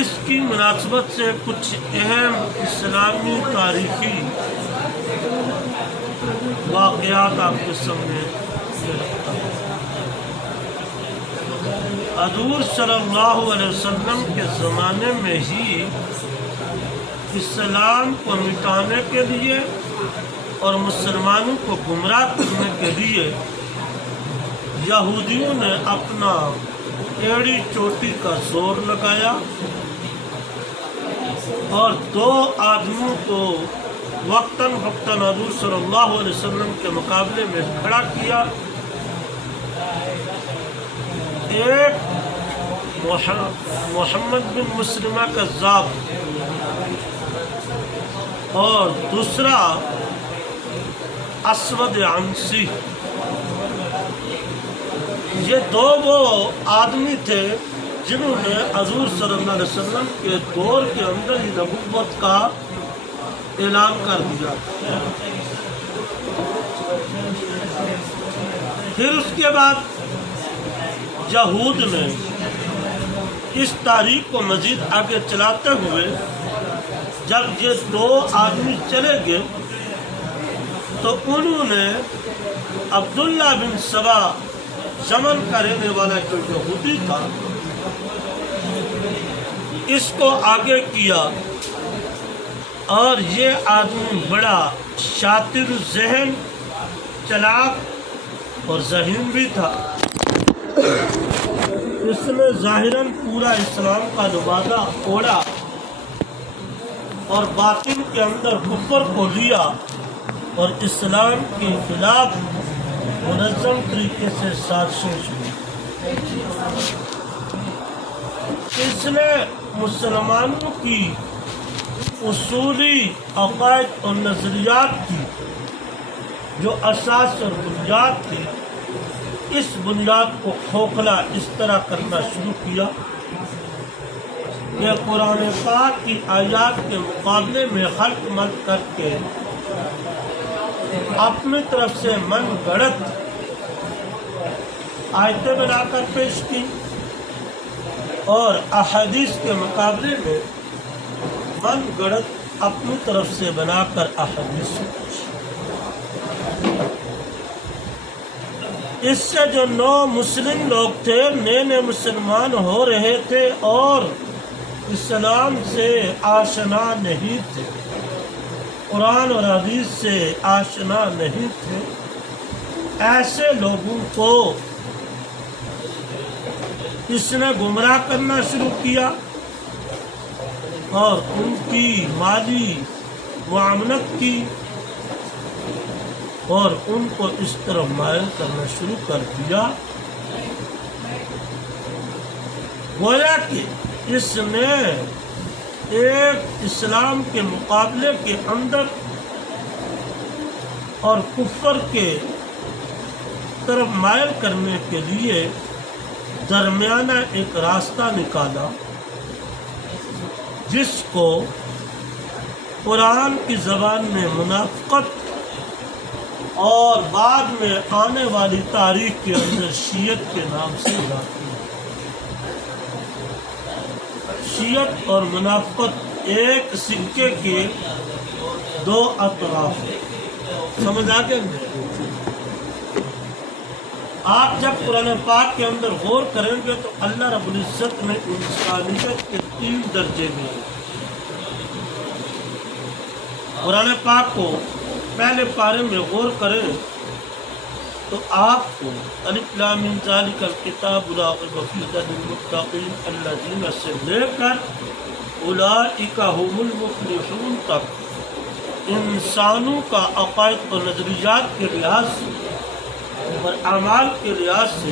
اس کی مناسبت سے کچھ اہم اسلامی تاریخی واقعات آپ کے سامنے رکھتا ہوں۔ حضور صلی اللہ علیہ وسلم کے زمانے میں ہی اسلام کو مٹانے کے لیے اور مسلمانوں کو گمراہ کرنے کے لیے یہودیوں نے اپنا ایڑی چوٹی کا زور لگایا اور دو آدمیوں کو وقتاً فوقتاً حضور صلی اللہ علیہ وسلم کے مقابلے میں کھڑا کیا۔ ایک محمد بن مسلمہ کذاب اور دوسرا اسود عنسی۔ یہ دو وہ آدمی تھے جنہوں نے حضور صلی اللہ علیہ وسلم کے دور کے اندر ہی نبوت کا اعلان کر دیا۔ پھر اس کے بعد یہود نے اس تاریخ کو مزید آگے چلاتے ہوئے جب یہ دو آدمی چلے گئے تو انہوں نے عبداللہ بن سبا یمن کا رہنے والا جو یہودی تھا اس کو آگے کیا، اور یہ آدمی بڑا شاطر ذہن، چلاک اور ذہین بھی تھا۔ اس نے ظاہراً پورا اسلام کا لبادہ اوڑھا اور باطن کے اندر کفر کو لیا اور اسلام کے خلاف منظم طریقے سے سازشیں شروع۔ اس نے مسلمانوں کی اصولی عقائد اور نظریات کی جو اساس اور بنیاد تھی، اس بنیاد کو کھوکھلا اس طرح کرنا شروع کیا کہ قرآن پاک کی آیات کے مقابلے میں خلق مت کر کے اپنی طرف سے من گھڑت آیتیں بنا کر پیش کی اور احادیث کے مقابلے میں من گھڑت اپنی طرف سے بنا کر احادیث پیش کی۔ اس سے جو نو مسلم لوگ تھے نئے مسلمان ہو رہے تھے اور اسلام سے آشنا نہیں تھے، قرآن اور حدیث سے آشنا نہیں تھے، ایسے لوگوں کو اس نے گمراہ کرنا شروع کیا اور ان کی مالی معاملت کی اور ان کو اس طرح مائل کرنا شروع کر دیا گویا کہ اس نے ایک اسلام کے مقابلے کے اندر اور کفر کے طرف مائل کرنے کے لیے درمیانہ ایک راستہ نکالا، جس کو قرآن کی زبان میں منافقت اور بعد میں آنے والی تاریخ کے اندر شیعت کے نام سے جانتے ہیں۔ شیعت اور منافقت ایک سکے کے دو اطراف ہیں، سمجھ آ گیا؟ آپ جب قرآن پاک کے اندر غور کریں گے تو اللہ رب العزت نے انسانیت کے 3 درجے میں قرآن پاک کو پہلے پارے میں غور کریں تو آپ کو الف لام میم ذالک الکتاب لا ریب فیہ ھدی للمتقین الذین سے لے کر اولئک ھم المفلحون تک انسانوں کا عقائد اور نظریات کے لحاظ سے اور اعمال کے لحاظ سے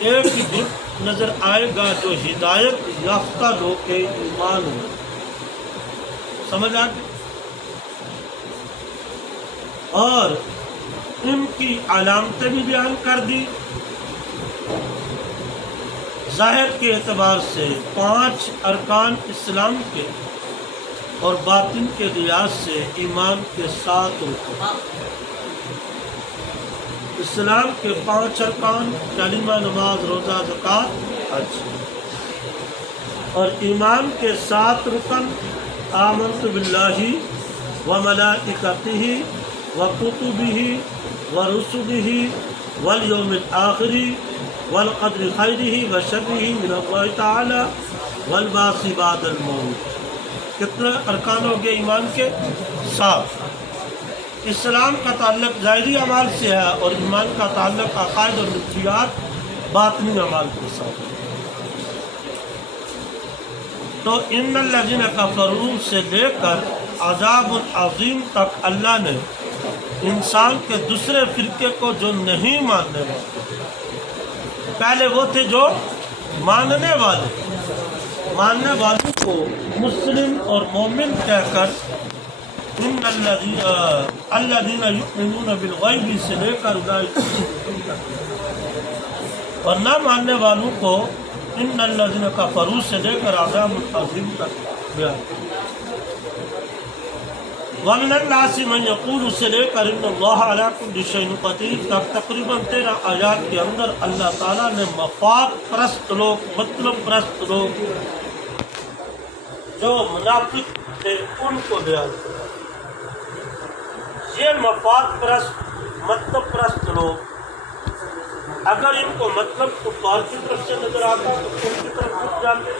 ایک ہی گروپ نظر آئے گا جو ہدایت یافتہ لوگ کے ایمان ہو۔ سمجھ آ گئی؟ اور ان کی علامتیں بھی بیان کر دی۔ ظاہر کے اعتبار سے 5 ارکان اسلام کے اور باطن کے لحاظ سے ایمان کے 7 رکن۔ اسلام کے 5 ارکان کلمہ، نماز، روزہ، زکوٰۃ، حج۔ اور ایمان کے 7 رکن آمنت باللہ وملائکتہ وکتبہ ورسلہ والیوم الآخر والقدر خیرہ وشرہ من اللہ تعالی والبعث بعد الموت۔ کتنے ارکان ہو گئے ایمان کے؟ 7۔ اسلام کا تعلق ظاہری اعمال سے ہے اور ایمان کا تعلق عقائد اور نفسیات باطنی اعمال کے ساتھ ہے۔ تو ان الذین کفروا سے لے کر عذاب عظیم تک اللہ نے انسان کے دوسرے فرقے کو جو نہیں ماننے والے، پہلے وہ تھے جو ماننے والوں کو مسلم اور مومن کہہ کر ان الذین یؤمنون بالغیب سے لے کر اور نہ ماننے والوں کو ان الذین کفروا سے لے کر عذاب عظیم تک بیان۔ ومن الناس من یقول سے لے کر ان اللہ علی کل شیء قدیر تک تقریباً 13 آیات کے اندر اللہ تعالیٰ نے مفاد پرست لوگ، مطلب پرست لوگ جو منافق تھے ان کو بیان کیا۔ یہ مفاد پرست، مطلب پرست لوگ اگر ان کو مطلب کفار کی طرف سے نظر آتا تو ان کی طرف رک جاتے،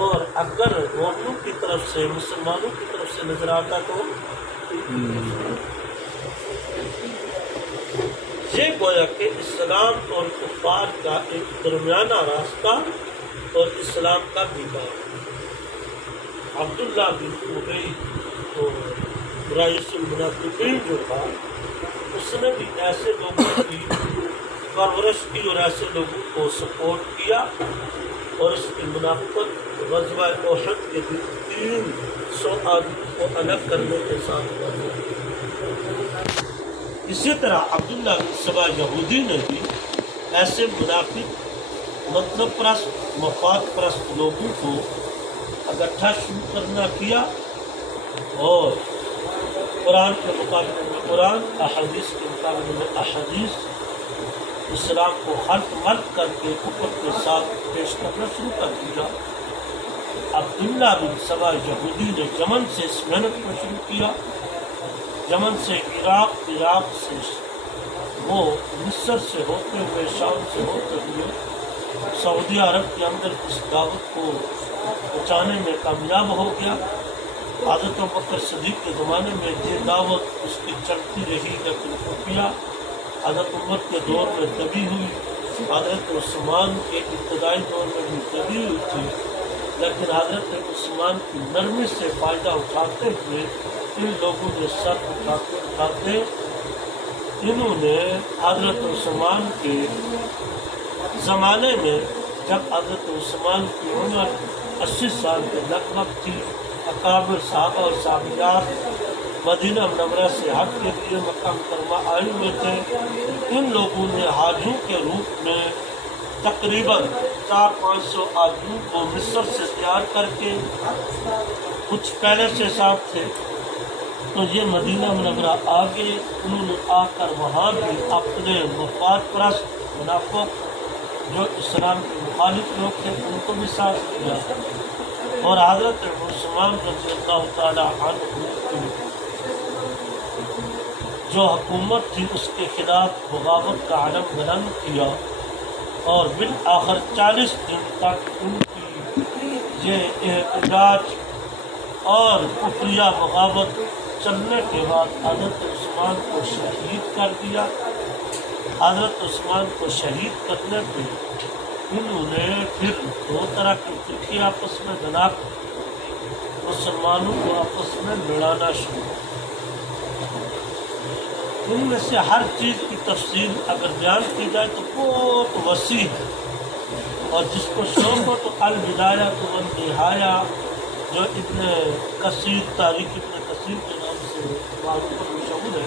اور اگر مومنوں کی طرف سے، مسلمانوں کی طرف سے نظر آتا تو یہ گویا کہ اسلام اور کفار کا ایک درمیانہ راستہ اور اسلام کا بیدار۔ عبداللہ بن ابی اور رئیس المنافقین جو تھا، اس نے بھی ایسے لوگوں کی پرورش کی اور ایسے لوگوں کو سپورٹ کیا، اور اس کی منافقت غزوہ احد کے دن 300 آدمی کو الگ کرنے کے ساتھ ہوا۔ اسی طرح عبداللہ بن سبا یہودی نے بھی ایسے منافق، مطلب پرست، مفاد پرست لوگوں کو اکٹھا شروع کرنا کیا، اور قرآن کے مقابلے میں قرآن، احادیث کے مقابلے میں احادیث، اسلام کو خلط ملط کر کے کفر کے ساتھ پیش کرنا شروع کر دیا۔ عبداللہ بن سبا یہودی نے یمن سے اس محنت کو شروع کیا، یمن سے عراق سے وہ مصر سے ہوتے ہوئے، شام سے ہوتے ہوئے سعودی عرب کے اندر اس دعوت کو پہنچانے میں کامیاب ہو گیا۔ حضرت ابوبکر صدیق کے زمانے میں یہ دعوت اس کی چلتی رہی، لیکن خفیہ۔ حضرت عمر کے دور میں دبی ہوئی، حضرت عثمان کے ابتدائی دور میں بھی دبی ہوئی تھی، لیکن حضرت عثمان کی نرمی سے فائدہ اٹھاتے ہوئے ان لوگوں نے سر اٹھاتے انہوں نے حضرت عثمان کے زمانے میں، جب حضرت عثمان کی عمر 80 سال کے لگ بھگ تھی، اکابر صحابہ اور صحابیات مدینہ منورہ سے حج کے لیے مکہ مکرمہ آئے ہوئے تھے۔ ان لوگوں نے حاجیوں کے روپ میں تقریباً 400-500 آدمیوں کو مصر سے تیار کر کے، کچھ پہلے سے ساتھ تھے، تو یہ مدینہ منورہ آ گئے۔ انہوں نے آ کر وہاں بھی اپنے مفاد پرست منافق جو اسلام کے مخالف لوگ تھے ان کو بھی ساتھ دیا، اور حضرت عثمان رضی اللہ تعالی عنہ کی جو حکومت تھی اس کے خلاف بغاوت کا علم بلند کیا، اور بالآخر 40 دن تک ان کی یہ احتجاج اور کفریہ بغاوت چلنے کے بعد حضرت عثمان کو شہید کر دیا۔ حضرت عثمان کو شہید کرنے پہ انہوں نے پھر 2 طرح کے فرقے آپس میں بنا کر مسلمانوں کو آپس میں لڑانا شروع کیا۔ ان میں سے ہر چیز کی تفصیل اگر بیان کی جائے تو بہت وسیع ہے، اور جس کو شوق ہو تو البدایہ والنہایہ جو ابن کثیر، تاریخ ابن کثیر کے نام سے معروف اور مشہور ہے،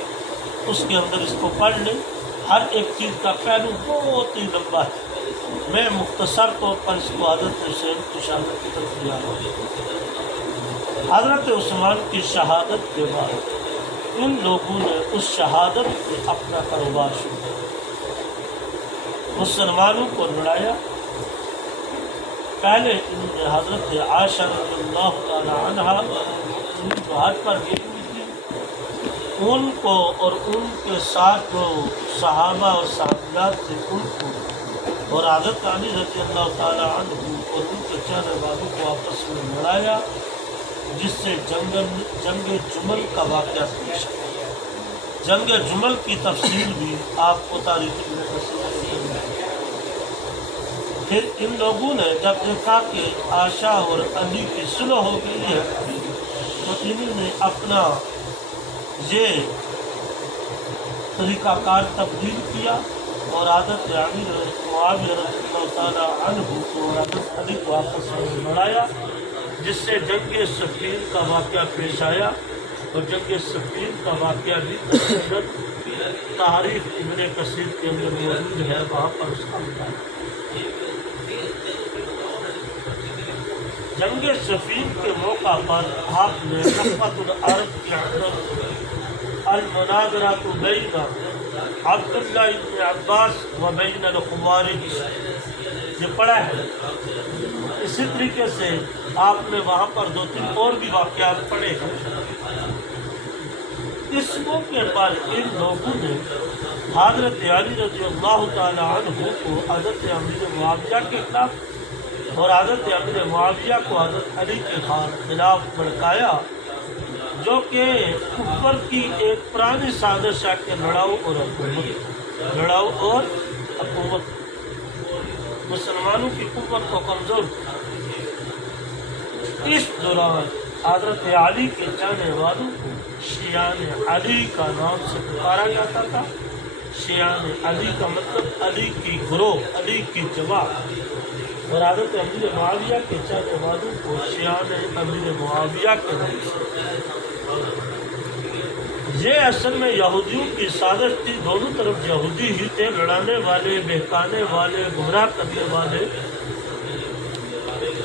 اس کے اندر اس کو پڑھ لیں۔ ہر ایک چیز کا پہلو بہت ہی لمبا ہے، میں مختصر طور پر اس کو حضرت حسین کی شہادت کی طرف لے آیا ہوں۔ حضرت عثمان کی شہادت کے بعد ان لوگوں نے اس شہادت پہ اپنا کاروبار شروع کیا، مسلمانوں کو لڑایا، پہلے حضرت عائشہ رضی اللہ تعالی عنہا جو حج پر گئی ہوئی تھی ان کو اور ان کے ساتھ جو صحابہ اور صحابیات تھے ان کو اور حضرت علی رضی اللہ تعالی عنہ اور ان کے چاہنے والوں کو آپس میں لڑایا، جس سے جنگ جمل کا واقعہ پیش آیا۔ جنگ جمل کی تفصیل بھی آپ کو تاریخ میں پھر ان لوگوں نے جب دیکھا کہ عائشہ اور علی کی صلح ہو گئی ہے تو انہوں نے اپنا یہ طریقہ کار تبدیل کیا اور حضرت معاویہ رضی اللہ تعالیٰ عنہ کو حضرت علی کو آپس میں لڑایا، جس سے جنگ صفین کا واقعہ پیش آیا۔ اور جنگ صفین کا واقعہ بھی تاریخ ابن کثیر کے اندر موجود ہے، وہاں پر اس کا مطالعہ۔ جنگ صفین کے موقع پر آپ نے نخبۃ العرب کے اندر المناظرۃ بین عبداللہ ابن عباس و بین الخوارج یہ پڑھا ہے۔ اسی طریقے سے آپ نے وہاں پر 2-3 اور بھی واقعات پڑھے ہیں۔ اس موقع پر ان لوگوں نے حضرت علی رضی اللہ تعالی عنہ کو حضرت امیر معاویہ کے خلاف اور حضرت امیر معاویہ کو حضرت علی کے خلاف بھڑکایا، جو کہ کفر کی ایک پرانی سازش ہے کہ لڑاؤ اور حکومت مسلمانوں کی قوت کو کمزور۔ اس دوران حضرت علی کے چاہنے والوں کو شیعان علی کا نام سے پکارا جاتا تھا۔ شیعان علی کا مطلب علی کی گروہ، علی کی جماعت، اور حضرت امیر معاویہ کے چاہنے والوں کو شیعان امیر معاویہ کے نام سے۔ یہ اصل میں یہودیوں کی سازش تھی، دونوں طرف یہودی ہی تھے، لڑانے والے، بہکانے والے، گمراہ کرنے والے۔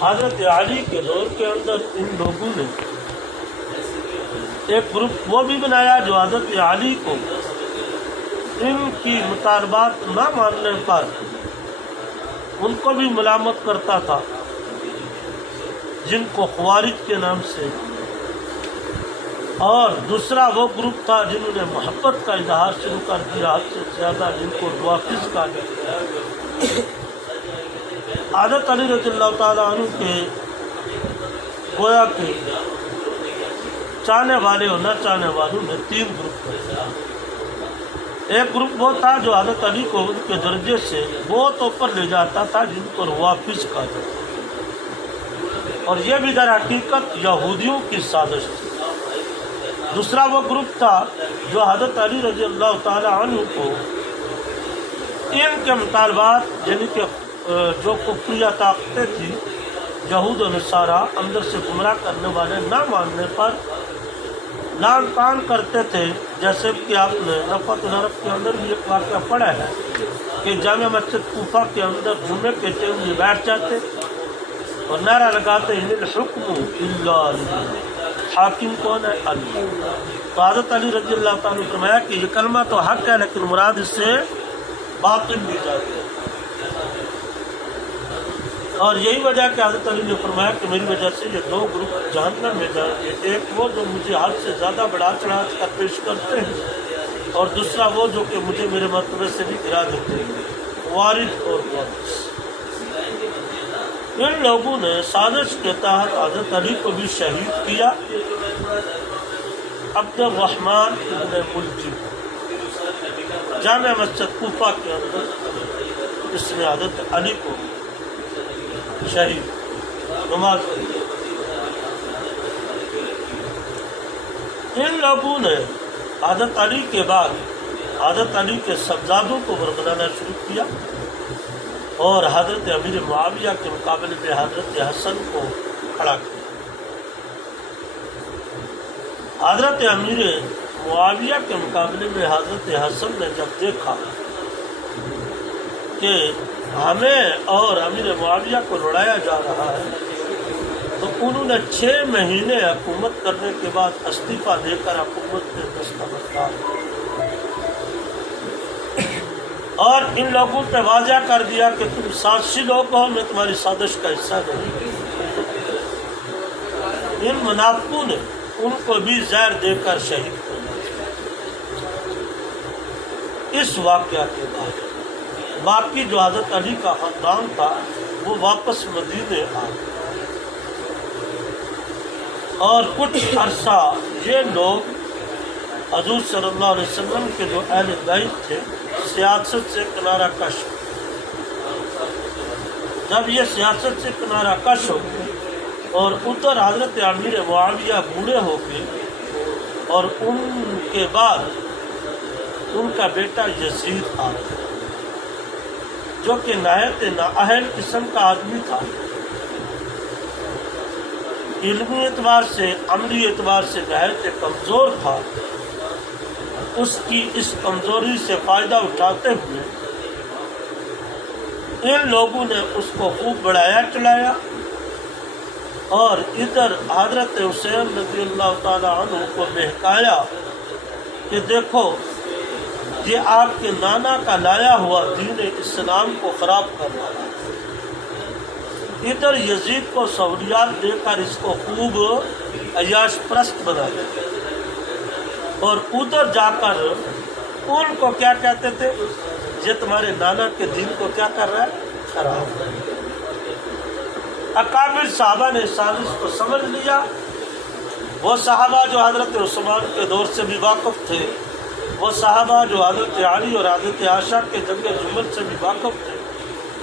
حضرت علی کے دور کے اندر ان لوگوں نے ایک گروپ وہ بھی بنایا جو حضرت علی کو ان کی مطالبات نہ ماننے پر ان کو بھی ملامت کرتا تھا، جن کو خوارج کے نام سے۔ اور دوسرا وہ گروپ تھا جنہوں نے محبت کا اظہار شروع کر دیا حد سے زیادہ، جن کو روافض کہا جاتا ہے۔ حضرت علی رضی اللہ تعالیٰ عنہ کے گویا کے چاہنے والے اور نہ چاہنے والوں میں 3 گروپ تھے۔ ایک گروپ وہ تھا جو حضرت علی کو ان کے درجے سے بہت اوپر لے جاتا تھا، جن کو روافض کہا جاتا ہے، اور یہ بھی در حقیقت یہودیوں کی سازش تھی۔ دوسرا وہ گروپ تھا جو حضرت علی رضی اللہ تعالی عنہ کو ان کے مطالبات، یعنی کہ جو کفریہ طاقتیں تھیں، یہود و نصارہ اندر سے گمراہ کرنے والے، نہ ماننے پر لعن طعن کرتے تھے۔ جیسے کہ آپ نے نخبۃ العرب کے اندر بھی ایک واقعہ پڑھا ہے کہ جامع مسجد کوفہ کے اندر جمعے کے ٹائم یہ بیٹھ جاتے اور نعرہ لگاتے ان الحکم الا للہ، حاکم کون ہے؟ اللہ۔ تو حضرت علی رضی اللہ تعالیٰ نے فرمایا کہ یہ کلمہ تو حق ہے، لیکن مراد اس سے باطل بھی جاتے ہیں۔ اور یہی وجہ کہ حضرت علی نے فرمایا کہ میری وجہ سے یہ 2 گروپ جہنم میں جائیں گے، ایک وہ جو مجھے حد سے زیادہ بڑھا چڑھا کر پیش کرتے ہیں، اور دوسرا وہ جو کہ مجھے میرے مرتبے سے بھی گرا دیتے ہیں، خوارج اور روافض۔ ان لوگوں نے سازش کے تحت حضرت علی کو بھی شہید کیا۔ عبد الرحمن ابن ملجم جامع مسجد کوفہ کے اندر اس نے حضرت علی کو شہید نماز پڑھی۔ ان لوگوں نے حضرت علی کے بعد حضرت علی کے صحابزادوں کو برگلانا شروع کیا اور حضرت امیر معاویہ کے مقابلے میں حضرت حسن کو کھڑا کیا۔ حضرت امیر معاویہ کے مقابلے میں حضرت حسن نے جب دیکھا کہ ہمیں اور امیر معاویہ کو لڑایا جا رہا ہے، تو انہوں نے 6 مہینے حکومت کرنے کے بعد استعفیٰ دے کر حکومت میں دستبردار۔ اور ان لوگوں پہ واضح کر دیا کہ تم سازشی لوگ ہو، میں تمہاری سازش کا حصہ نہیں۔ ان منافقوں نے ان کو بھی زہر دے کر شہید کر دیا۔ اس واقعہ کے بعد باقی جو حضرت علی کا خاندان تھا وہ واپس مدینے آ گئے، اور کچھ عرصہ یہ لوگ حضور صلی اللہ علیہ وسلم کے جو اہل بیت تھے سیاست سے کنارہ کش ہو۔ جب یہ سیاست سے کنارہ کش ہو گئے اور ادھر حضرت امیر معاویہ بوڑھے ہو گئے، اور ان کے بعد ان کا بیٹا یزید آ گیا جو کہ نہایت نااہل قسم کا آدمی تھا، علمی اعتبار سے عملی اعتبار سے نہایت کمزور تھا۔ اس کی اس کمزوری سے فائدہ اٹھاتے ہوئے ان لوگوں نے اس کو خوب بڑھایا چلایا، اور ادھر حضرت حسین رضی اللہ تعالی عنہ کو بہکایا کہ دیکھو یہ آپ کے نانا کا لایا ہوا دین اسلام کو خراب کر رہا ہے۔ ادھر یزید کو سہولیات دے کر اس کو خوب عیاش پرست بنایا، اور ادھر جا کر ان کو کیا کہتے تھے، یہ تمہارے نانا کے دین کو کیا کر رہا ہے، خراب۔ اکابر صحابہ نے سازش کو سمجھ لیا، وہ صحابہ جو حضرت عثمان کے دور سے بھی واقف تھے، وہ صحابہ جو حضرت علی اور حضرت عائشہ کے جنگ جمل سے بھی واقف تھے،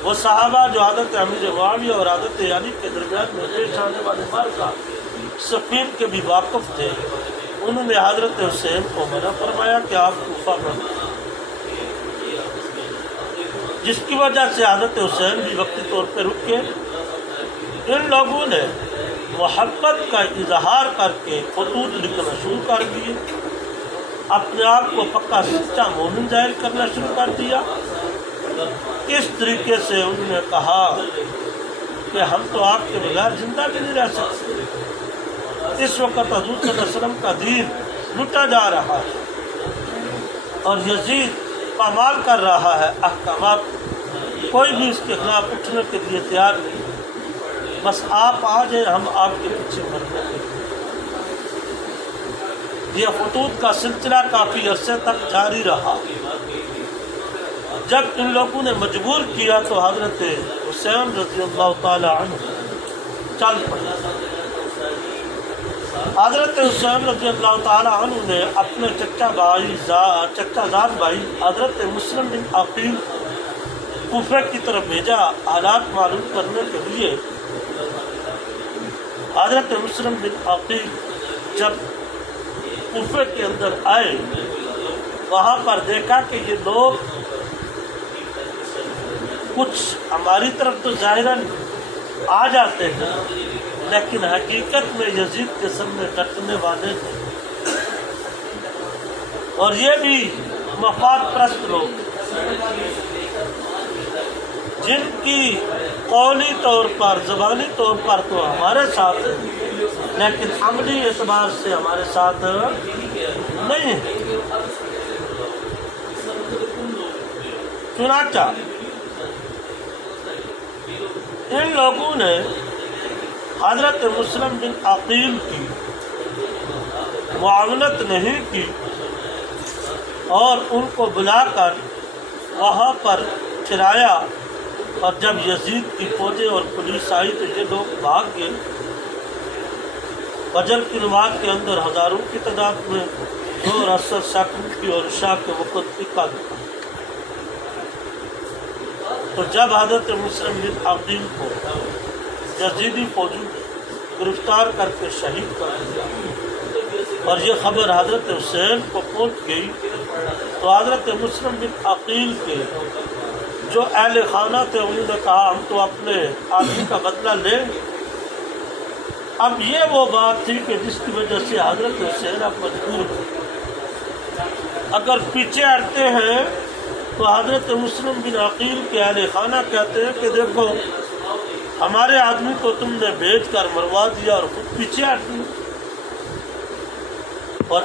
وہ صحابہ جو حضرت امیر معاویہ اور حضرت علی کے درمیان میں پیش آنے والے معرکہ صفین کے بھی واقف تھے۔ انہوں نے حضرت حسین کو منع فرمایا کہ آپ کوفہ میں، جس کی وجہ سے حضرت حسین بھی وقتی طور پہ رک گئے۔ ان لوگوں نے محبت کا اظہار کر کے خطوط لکھنا شروع کر دیے، اپنے آپ کو پکا سچا مومن ظاہر کرنا شروع کر دیا۔ اس طریقے سے انہوں نے کہا کہ ہم تو آپ کے بغیر زندہ بھی نہیں رہ سکتے۔ اس وقت حضور صلی اللہ علیہ وسلم کا دین لٹا جا رہا ہے، اور یزید پامال کر رہا ہے احکامات، کوئی بھی اس کے خلاف اٹھنے کے لیے تیار نہیں، بس آپ آ جائیں، ہم آپ کے پیچھے مرنے کے لیے۔ یہ خطوط کا سلسلہ کافی عرصے تک جاری رہا۔ جب ان لوگوں نے مجبور کیا تو حضرت حسین رضی اللہ تعالی عنہ چل پڑے۔ حضرت حسین رضی اللہ تعالی عنہ نے اپنے چچا زاد بھائی حضرت مسلم بن عقیل کوفہ کی طرف بھیجا حالات معلوم کرنے کے لیے۔ حضرت مسلم بن عقیل جب کوفہ کے اندر آئے، وہاں پر دیکھا کہ یہ لوگ کچھ ہماری طرف تو ظاہراً آ جاتے ہیں، لیکن حقیقت میں یزید کے سامنے ڈٹنے والے ہیں، اور یہ بھی مفاد پرست لوگ جن کی قولی طور پر زبانی طور پر تو ہمارے ساتھ ہیں، لیکن عملی اعتبار سے ہمارے ساتھ نہیں ہے۔ چنانچہ ان لوگوں نے حضرت مسلم بن عقیل کی معاونت نہیں کی، اور ان کو بلا کر وہاں پر ٹھہرایا، اور جب یزید کی فوجیں اور پولیس آئی تو یہ لوگ بھاگ گئے۔ فجر کی نماز کے اندر ہزاروں کی تعداد میں دور اثر ساکن اور عشاء کے وقت اکا دکھا۔ تو جب حضرت مسلم بن عقیل کو یزیدی فوجوں نے گرفتار کر کے شہید کر دیا، اور یہ خبر حضرت حسین کو پہنچ گئی، تو حضرت مسلم بن عقیل کے جو اہل خانہ تھے انہوں نے کہا ہم تو اپنے آدمی کا بدلہ لیں گے۔ اب یہ وہ بات تھی کہ جس کی وجہ سے حضرت حسین اب مجبور ہوئے۔ اگر پیچھے ہٹتے ہیں تو حضرت مسلم بن عقیل کے اہل خانہ کہتے ہیں کہ دیکھو ہمارے آدمی کو تم نے بھیج کر مروا دیا اور خود پیچھے ہٹ دیا، اور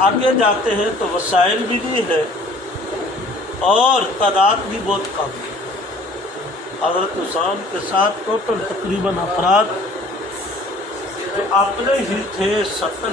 آگے جاتے ہیں تو وسائل بھی نہیں ہے، اور تعداد بھی بہت کم ہے۔ حضرت حسین کے ساتھ ٹوٹل تقریباً افراد جو اپنے ہی تھے 70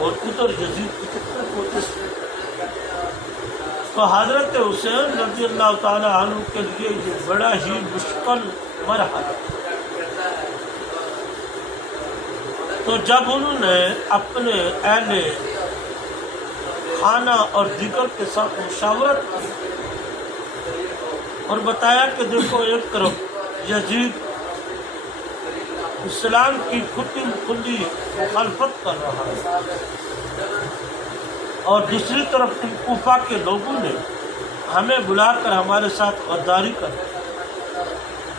اور ادھر یزید کے کتنے ہوتے تھے۔ تو حضرت حسین رضی اللہ تعالی عنہ کے لیے یہ بڑا ہی مشکل مرحلہ۔ تو جب انہوں نے اپنے اہل خانہ اور دیگر کے ساتھ مشاورت کی اور بتایا کہ دیکھو، ایک طرف یزید اسلام کی کھلی مخالفت کر رہا ہے، اور دوسری طرف ان کوفہ کے لوگوں نے ہمیں بلا کر ہمارے ساتھ غداری کر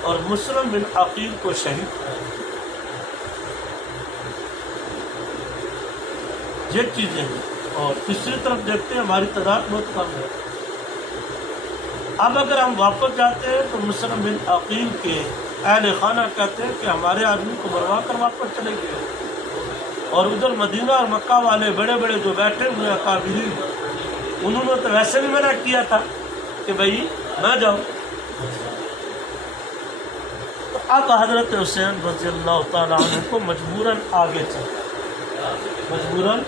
اور مسلم بن عقیل کو شہید کیا، یہ چیزیں ہیں۔ اور تیسری طرف دیکھتے ہیں ہماری تعداد بہت کم ہے۔ اب اگر ہم واپس جاتے ہیں تو مسلم بن عقیل کے اہل خانہ کہتے ہیں کہ ہمارے آدمی کو مروا کر واپس چلے گئے، اور ادھر مدینہ اور مکہ والے بڑے بڑے جو بیٹھے ہوئے اکابرین، انہوں نے تو ویسے بھی منع کیا تھا کہ بھائی نہ جاؤ۔ تو اب حضرت حسین رضی اللہ تعالیٰ عنہ کو مجبوراً آگے چل، مجبوراً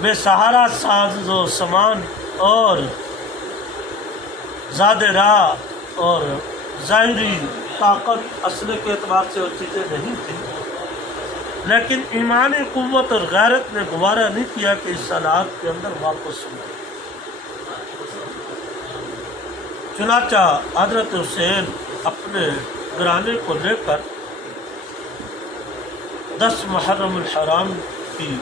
بے سہارا ساز و سامان اور زاد راہ اور ظاہری طاقت اسلحے کے اعتبار سے وہ چیزیں نہیں تھیں، لیکن ایمانی قوت اور غیرت نے گوارا نہیں کیا کہ اس حالات کے اندر واپس ہو۔ چنانچہ حضرت حسین اپنے گھرانے کو لے کر 10 محرم الحرام کی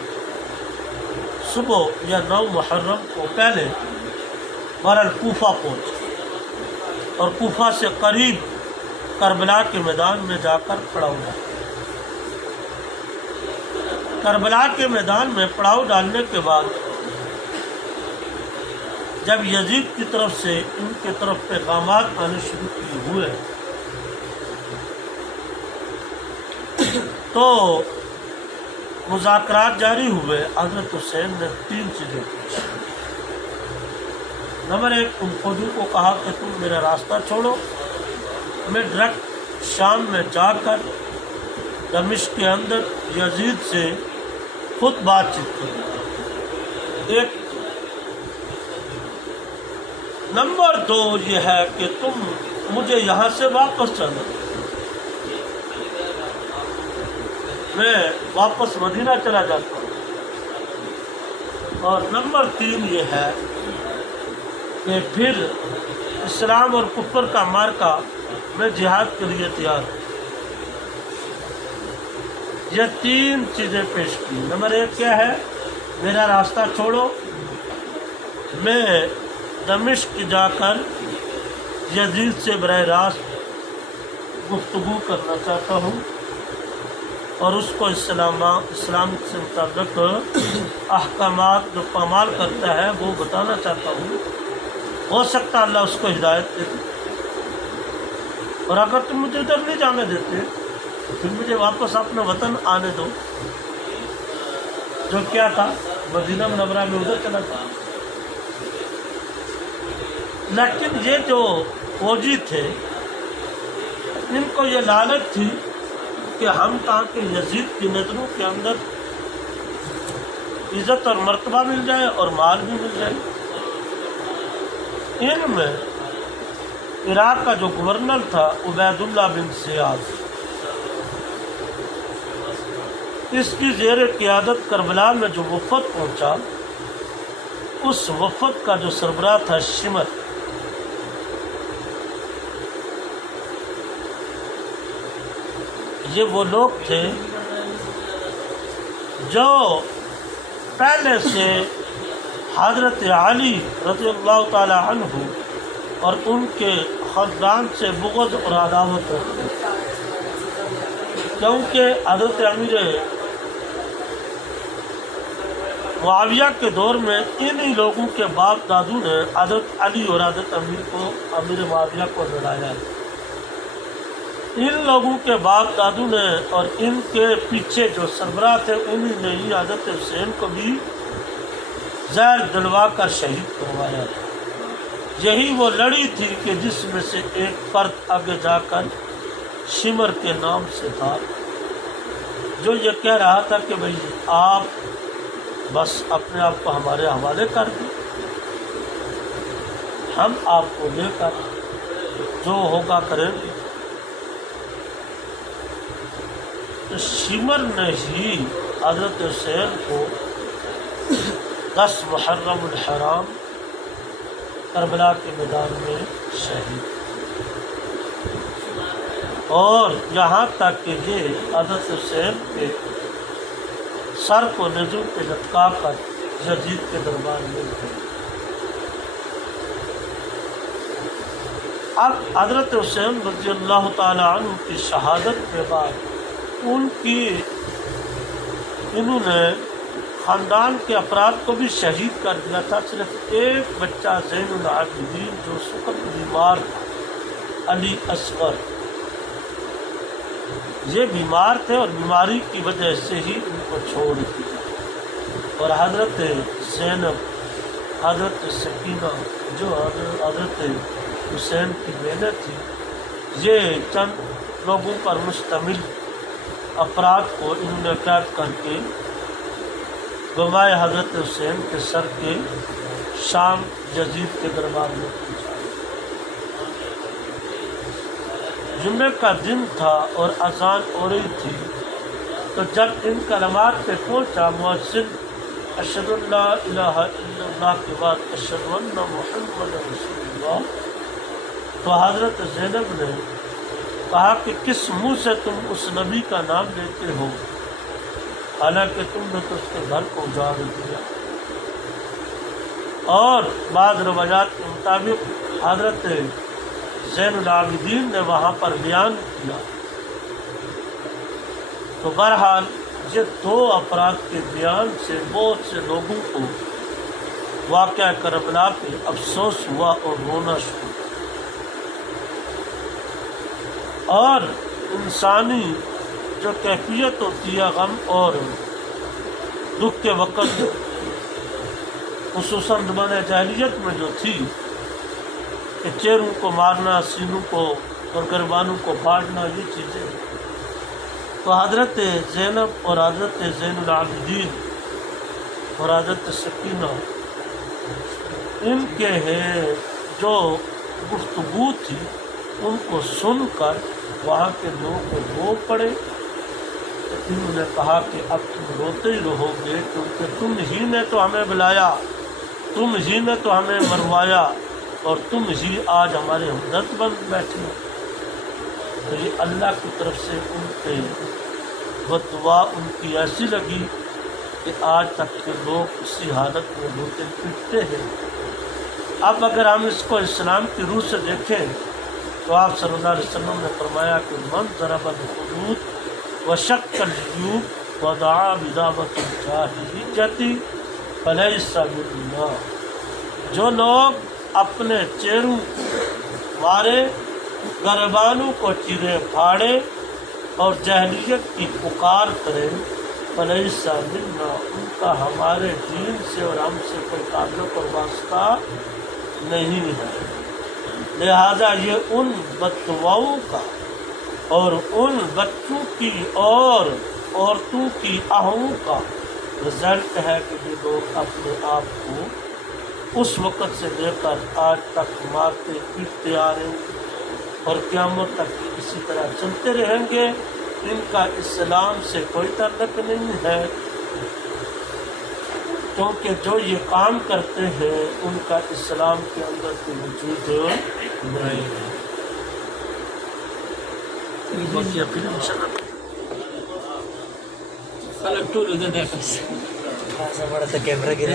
صبح یا 9 محرم کو پہلے بہرحال کوفہ پہنچے، اور کوفہ سے قریب کربلا کے میدان میں جا کر پڑاؤ ڈالا۔ کربلا کے میدان میں پڑاؤ ڈالنے کے بعد جب یزید کی طرف سے ان کے طرف پیغامات آنے شروع کیے ہوئے تو مذاکرات جاری ہوئے، حضرت حسین نے 3 چیزیں پوچھی۔ نمبر 1، ان فوجیوں کو کہا کہ تم میرا راستہ چھوڑو، میں ڈائریکٹ شام میں جا کر دمشق کے اندر یزید سے خود بات چیت کروں۔ ایک نمبر 2 یہ ہے کہ تم مجھے یہاں سے واپس چلو، میں واپس مدینہ چلا جاتا ہوں۔ اور نمبر 3 یہ ہے کہ پھر اسلام اور کفر کا مارکا میں جہاد کے لیے تیار ہوں۔ یہ 3 چیزیں پیش کی۔ نمبر 1 کیا ہے؟ میرا راستہ چھوڑو، میں دمشق جا کر یزید سے براہ راست گفتگو کرنا چاہتا ہوں، اور اس کو اسلام سے متعلق احکامات جو پامال کرتا ہے وہ بتانا چاہتا ہوں، ہو سکتا اللہ اس کو ہدایت دے دے۔ اور اگر تم مجھے ادھر نہیں جانے دیتے تو پھر مجھے واپس اپنا وطن آنے دو، جو کیا تھا مدینہ منورہ میں، ادھر چلا تھا۔ لیکن یہ جو فوجی تھے ان کو یہ لالچ تھی کہ ہم تاکہ یزید کی نظروں کے اندر عزت اور مرتبہ مل جائے اور مال بھی مل جائے۔ ان میں عراق کا جو گورنر تھا عبید اللہ بن زیاد، اس کی زیر قیادت کربلا میں جو وفد پہنچا، اس وفد کا جو سربراہ تھا شمر، یہ وہ لوگ تھے جو پہلے سے حضرت علی رضی اللہ تعالی عنہ اور ان کے خاندان سے بغض اور عداوت رکھتے، کیونکہ حضرت امیر معاویہ کے دور میں انہی لوگوں کے باپ دادو نے حضرت علی اور حضرت امیر معاویہ کو لڑایا۔ ان لوگوں کے باپ دادو نے اور ان کے پیچھے جو سربراہ تھے انہی نے ہی حضرت حسین کو بھی زہر دلوا کر شہید کروایا تھا۔ یہی وہ لڑی تھی کہ جس میں سے ایک فرد آگے جا کر شمر کے نام سے تھا، جو یہ کہہ رہا تھا کہ بھئی آپ بس اپنے آپ کو ہمارے حوالے کر دیں، ہم آپ کو لے کر جو ہوگا کریں گے۔ تو شمر نے ہی حضرت حسین کو 10 محرم الحرام کربلا کے میدان میں شہید، اور یہاں تک کہ یہ حضرت حسین کے سر کو نیزوں پہ لٹکا کر یزید کے دربار میں گئے۔ اب حضرت حسین رضی اللہ تعالی عنہ کی شہادت کے بعد انہوں نے خاندان کے افراد کو بھی شہید کر دیا تھا۔ صرف ایک بچہ زین العابدین جو سخت بیمار تھا، علی اصغر، یہ بیمار تھے اور بیماری کی وجہ سے ہی ان کو چھوڑ دیا، اور حضرت زینب، حضرت سکینہ جو حضرت حسین کی بہنیں تھی، یہ چند لوگوں پر مشتمل افراد کو انہوں نے قید کر کے گوائے حضرت حسین کے سر کے شام یزید کے دربار میں پہنچایا۔ جمعے کا دن تھا اور اذان ہو رہی تھی، تو جب ان کلمات پہ پہنچا مؤذن اشہد ان لا الہ الا اللہ کے بعد اشہد ان محمد رسول اللہ، تو حضرت زینب نے کہا کہ کس منہ سے تم اس نبی کا نام لیتے ہو، حالانکہ تم نے تو اس کے گھر کو اجاڑ دیا۔ اور بعض روایات کے مطابق حضرت زین العابدین نے وہاں پر بیان کیا۔ تو بہرحال یہ دو افراد کے بیان سے بہت سے لوگوں کو واقعہ کربلا پہ افسوس ہوا اور رونا شروع، اور انسانی جو کیفیت ہوتی ہے غم اور دکھ کے وقت، خصوصاً زمانہ جاہلیت میں جو تھی کہ چہروں کو مارنا، سینوں کو اور گربانوں کو پھاڑنا، یہ چیزیں، تو حضرت زینب اور حضرت زین العابدین اور حضرت سکینہ، ان کے جو گفتگو تھی ان کو سن کر وہاں کے لوگ کو رو پڑے۔ تو انہوں نے کہا کہ اب تم روتے ہی رہو گے، کیونکہ تم ہی نے تو ہمیں بلایا، تم ہی نے تو ہمیں مروایا، اور تم ہی آج ہمارے ہمدرد بن بیٹھے۔ تو یہ اللہ کی طرف سے ان پہ بدعا ان کی ایسی لگی کہ آج تک کے لوگ اسی حالت میں روتے پیٹتے ہیں۔ اب اگر ہم اس کو اسلام کی روح سے دیکھیں تو آپ صلی اللہ علیہ وسلم نے فرمایا کہ من ضرب الخدود وشق الجیوب ودعا بدعوۃ الجاہلیۃ فلیس منا، جو لوگ اپنے چہروں مارے، گربانوں کو چیرے پھاڑے اور جاہلیت کی پکار کرے، فلیس منا، ان کا ہمارے دین سے اور ہم سے کوئی تعلق اور واسطہ نہیں ہے۔ لہذا یہ ان بددعاؤں کا اور ان بچوں کی اور عورتوں کی آہوں کا رزلٹ ہے کہ یہ لوگ اپنے آپ کو اس وقت سے لے کر آج تک مارتے پیٹتے آ رہے ہیں، اور قیامت تک اسی طرح چلتے رہیں گے۔ ان کا اسلام سے کوئی تعلق نہیں ہے، کیونکہ جو یہ کام کرتے ہیں ان کا اسلام کے اندر کوئی وجود نہیں ہے۔ خلق ټول دې ده کس خاصه بڑا ته کیمرہ ګره